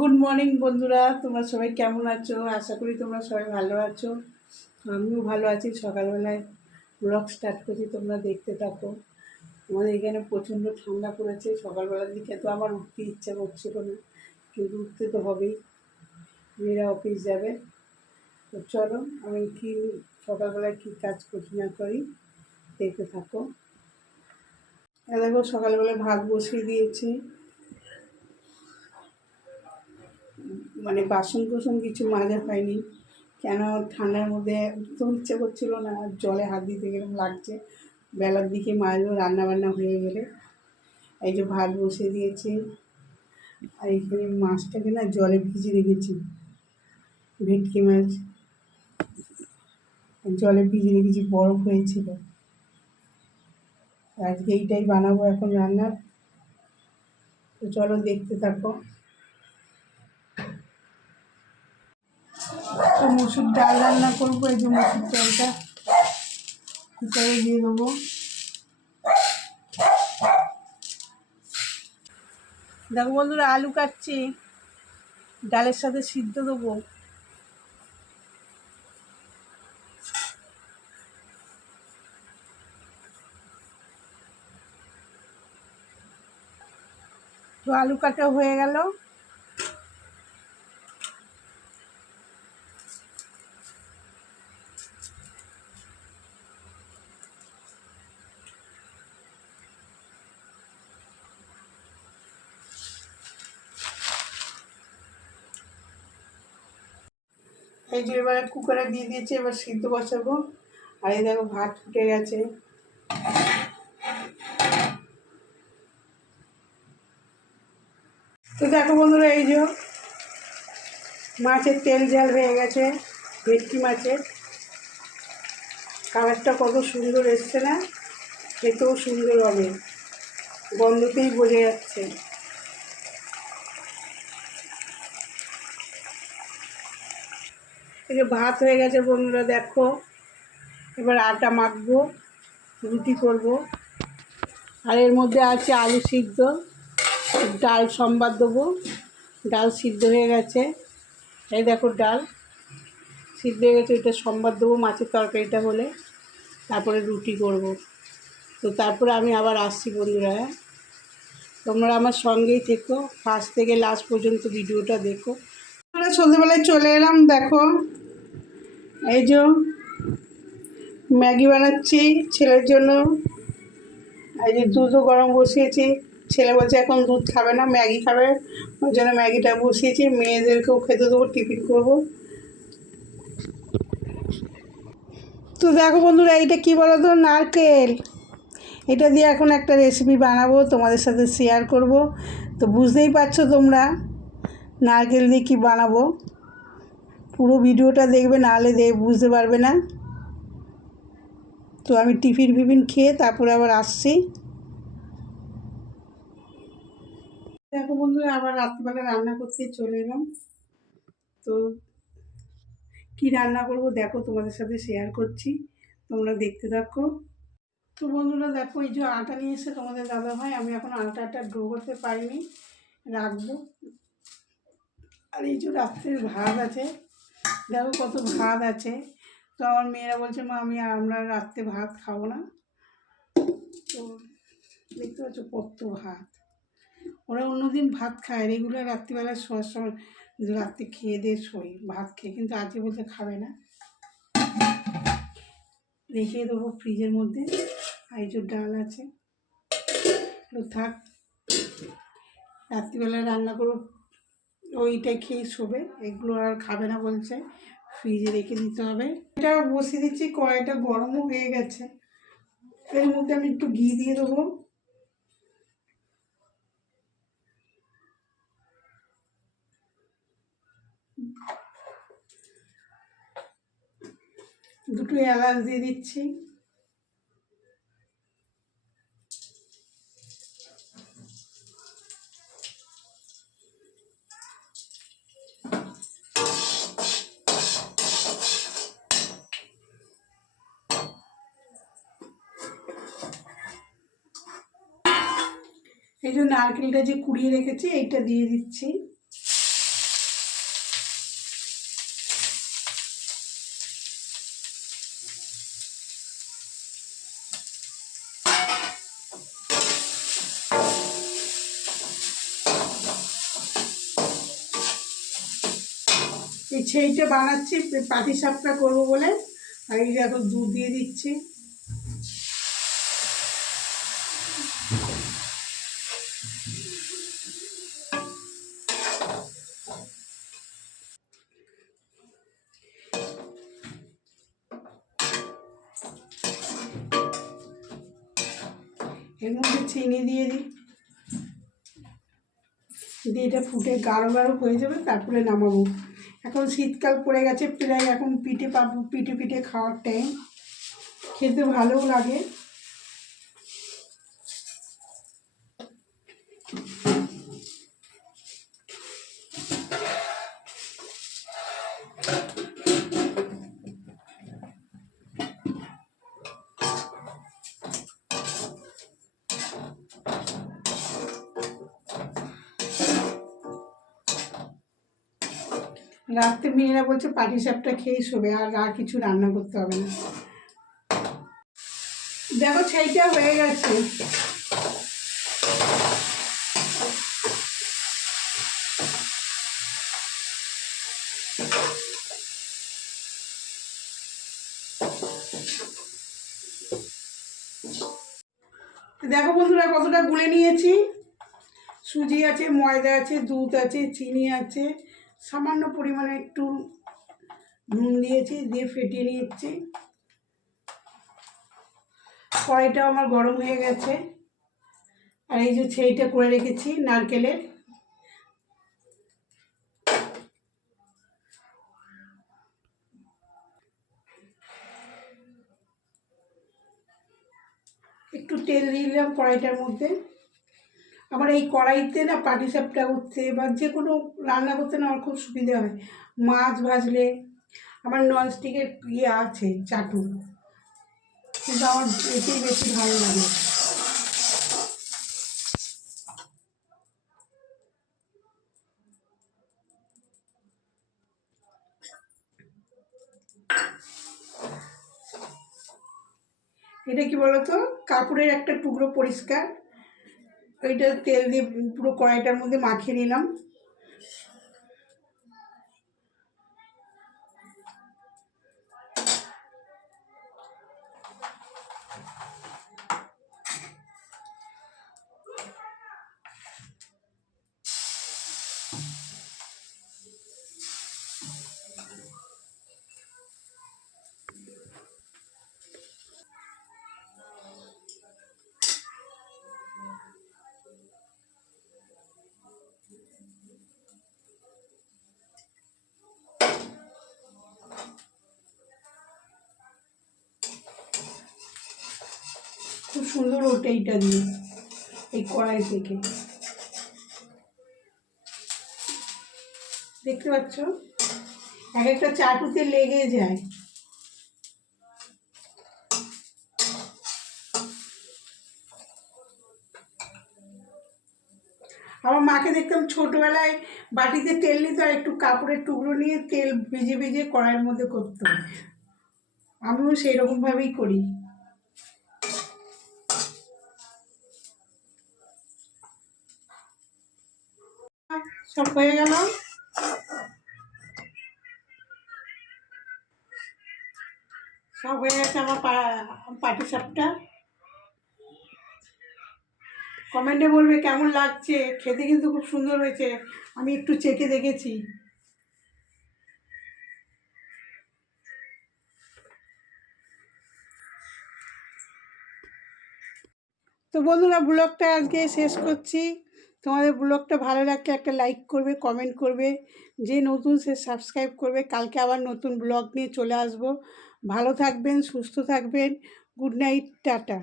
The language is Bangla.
গুড মর্নিং বন্ধুরা, তোমরা সবাই কেমন আছো? আশা করি তোমরা সবাই ভালো আছো। আমিও ভালো আছি। সকালবেলায় ব্লগ স্টার্ট করছি, তোমরা দেখতে থাকো। আমাদের এখানে প্রচণ্ড ঠান্ডা পড়েছে। সকালবেলার দিকে তো আমার উঠতে ইচ্ছা করছিল না, কিন্তু উঠতে তো হবেই, মেয়েরা অফিস যাবে। তো চলো আমি সকালবেলায় কী কাজ করছি না করি দেখতে থাকো। দেখো সকালবেলায় ভাত বসিয়ে দিয়েছি, মানে বাসন কোসন কিছু মাজা হয়নি, কেন ঠান্ডার মধ্যে তো ইচ্ছে করছিল না, জলে হাত দিতে গেলাম লাগছে। বেলার দিকে মাজবো রান্নাবান্না হয়ে গেলে। এই যে ভাত বসিয়ে দিয়েছি, আর এখানে মাছটাকে না জলে ভিজিয়ে রেখেছি, ভেটকি মাছ জলে ভিজিয়ে রেখেছি, বরফ হয়েছিল। আজকে এইটাই বানাবো এখন রান্নার। তো চলো দেখতে থাকো। তো মসুর ডাল রান্না করবো। এই যে মসুর ডালটা কুকারে দিয়ে দেবো। দেখো বন্ধুরা, আলু কাটছি, ডালের সাথে সিদ্ধ দেবো। তো আলু কাটা হয়ে গেল। এই যে এবারে কুকারে দিয়ে দিয়েছি, এবার সিদ্ধ বসাবো। আর এই দেখো ভাত ফুটে গেছে। তো দেখো বন্ধুরা, এই যে মাছের তেল ঝাল হয়ে গেছে, ভেটকি মাছের কালারটা কত সুন্দর এসছে না? খেতেও সুন্দর হবে, গন্ধতেই বোঝা যাচ্ছে। এই যে ভাত হয়ে গেছে বন্ধুরা, দেখো এবার আটা মাখবো, রুটি করব। আর এর মধ্যে আছে আলু সিদ্ধ, ডাল সম্বাদ দেবো। ডাল সিদ্ধ হয়ে গেছে, এই দেখো ডাল সিদ্ধ হয়ে গেছে, ওইটা সম্বাদ দেবো মাছের তরকারিটা হলে, তারপরে রুটি করব। তো তারপরে আমি আবার আসছি বন্ধুরা। হ্যাঁ, তোমরা আমার সঙ্গেই থেকো, ফার্স্ট থেকে লাস্ট পর্যন্ত ভিডিওটা দেখো। আমরা সন্ধ্যেবেলায় চলে এলাম, দেখো এই যে ম্যাগি বানাচ্ছি ছেলের জন্য। এই যে দুধও গরম বসিয়েছি, ছেলে বলছে এখন দুধ খাবে না, ম্যাগি খাবে, ওই জন্য ম্যাগিটা বসিয়েছি। মেয়েদেরকেও খেতে দেবো, টিফিন করবো। তো দেখো বন্ধুরা, এইটা কী বলো তো, নারকেল। এটা দিয়ে এখন একটা রেসিপি বানাবো, তোমাদের সাথে শেয়ার করব। তো বুঝতেই পারছো তোমরা নারকেল দিয়ে কী বানাবো। পুরো ভিডিওটা দেখবে, নাহলে বুঝতে পারবে না। তো আমি টিফিন খেয়ে তারপরে আবার আসছি। দেখো বন্ধুরা, আবার রাত্রিবেলা রান্না করতে চলে এলাম। তো কি রান্না করব দেখো, তোমাদের সাথে শেয়ার করছি, তোমরা দেখতে থাকো। তো বন্ধুরা দেখো, এই যে আটা নিয়ে এসে তোমাদের দাদা ভাই, আমি এখন আটাটা ডো করতে পারিনি, রাখবো। আর এই যে রাত্রের ভাত আছে, দেখো কত ভাত আছে। তো আমার মেয়েরা বলছে মা আমরা রাত্রে ভাত খাবো না। তো দেখতে পাচ্ছ কত ভাত। ওরা অন্যদিন ভাত খায় রেগুলার, রাত্রিবেলা শোয়ার সময় রাত্রে খেয়ে দিয়ে শোয় ভাত খেয়ে, কিন্তু আজকে বলতে খাবে না। রেখে দেবো ফ্রিজের মধ্যে। আর এই যে ডাল আছে, থাক, রাত্রিবেলা রান্না করবো, ওইটাই খেয়ে শোবে, এগুলো আর খাবে না বলছে, ফ্রিজে রেখে দিতে হবে। এটা বসিয়ে দিচ্ছি, কড়াইটা গরমও হয়ে গেছে। এর মধ্যে আমি একটু ঘি দিয়ে দেবো। দুটো এলাচ দিয়ে দিচ্ছি। এই যে নারকেলটা যে কুড়িয়ে রেখেছি, এইটা দিয়ে দিচ্ছি। এই সেইটা বানাচ্ছি পাটিসাপটা করবো বলে। আর এই যে এখন দুধ দিয়ে দিচ্ছি। এর মধ্যে চিনি দিয়ে দিই, দিয়ে এটা ফুটে গাঢ় গাঢ় হয়ে যাবে, তারপরে নামাবো। এখন শীতকাল পড়ে গেছে প্রায়, এখন পিঠে পাবো, পিঠে পিঠে খাওয়ার টাইম, খেতে ভালোও লাগে। রাত্রে মেয়েরা বলছে পাটিসাপটা খেয়েই শোবে, আর কিছু রান্না করতে হবে না। দেখো সেইটা হয়ে গেছে। দেখো বন্ধুরা কতটা গুলে নিয়েছি। সুজি আছে, ময়দা আছে, দুধ আছে, চিনি আছে, সামান্য পরিমাণে একটু নুন দিয়েছি, দিয়ে ফেটিয়ে নিয়েছি। কড়াইটাও আমার গরম হয়ে গেছে। আর এই যে সেইটা করে রেখেছি নারকেলের, একটু তেল দিলাম কড়াইটার মধ্যে। আমার এই কড়াইতে না পাটিসাপটা করতে বা যে কোনো রান্না করতে না আমার খুব সুবিধা হয়। মাছ ভাজলে আমার ননস্টিকের ইয়ে আছে চাটু, কিন্তু আমার এতেই বেশি ভালো লাগে। এটা কি বলতো, কাপড়ের একটা টুকরো পরিষ্কার, ওইটা তেল দিয়ে পুরো কড়াইটার মধ্যে মাখিয়ে নিলাম। খুব সুন্দর ওঠে এইটা দিয়ে, এই কড়াই থেকে দেখতে পাচ্ছ এক একটা চাটুতে লেগে যায়। আমার মাকে দেখতাম ছোটবেলায় বাটিতে তেল নিত আর একটু কাপড়ের টুকরো নিয়ে তেল ভিজে ভিজে কড়াইয়ের মধ্যে করতো। আমিও সেই রকমভাবেই করি। সব হয়ে গেল। সব হয়ে গেছে আমার পাটিসাপটা। কমেন্টে বলবে কেমন লাগছে, খেতে কিন্তু খুব সুন্দর হয়েছে, আমি একটু চেখে দেখেছি। তো বন্ধুরা ব্লগটা আজকে শেষ করছি। তোমাদের ব্লগটা ভালো লাগলে একটা লাইক করবে, কমেন্ট করবে, যে নতুন সে সাবস্ক্রাইব করবে। কালকে আবার নতুন ব্লগ নিয়ে চলে আসবো। ভালো থাকবেন, সুস্থ থাকবেন। Good night, tata.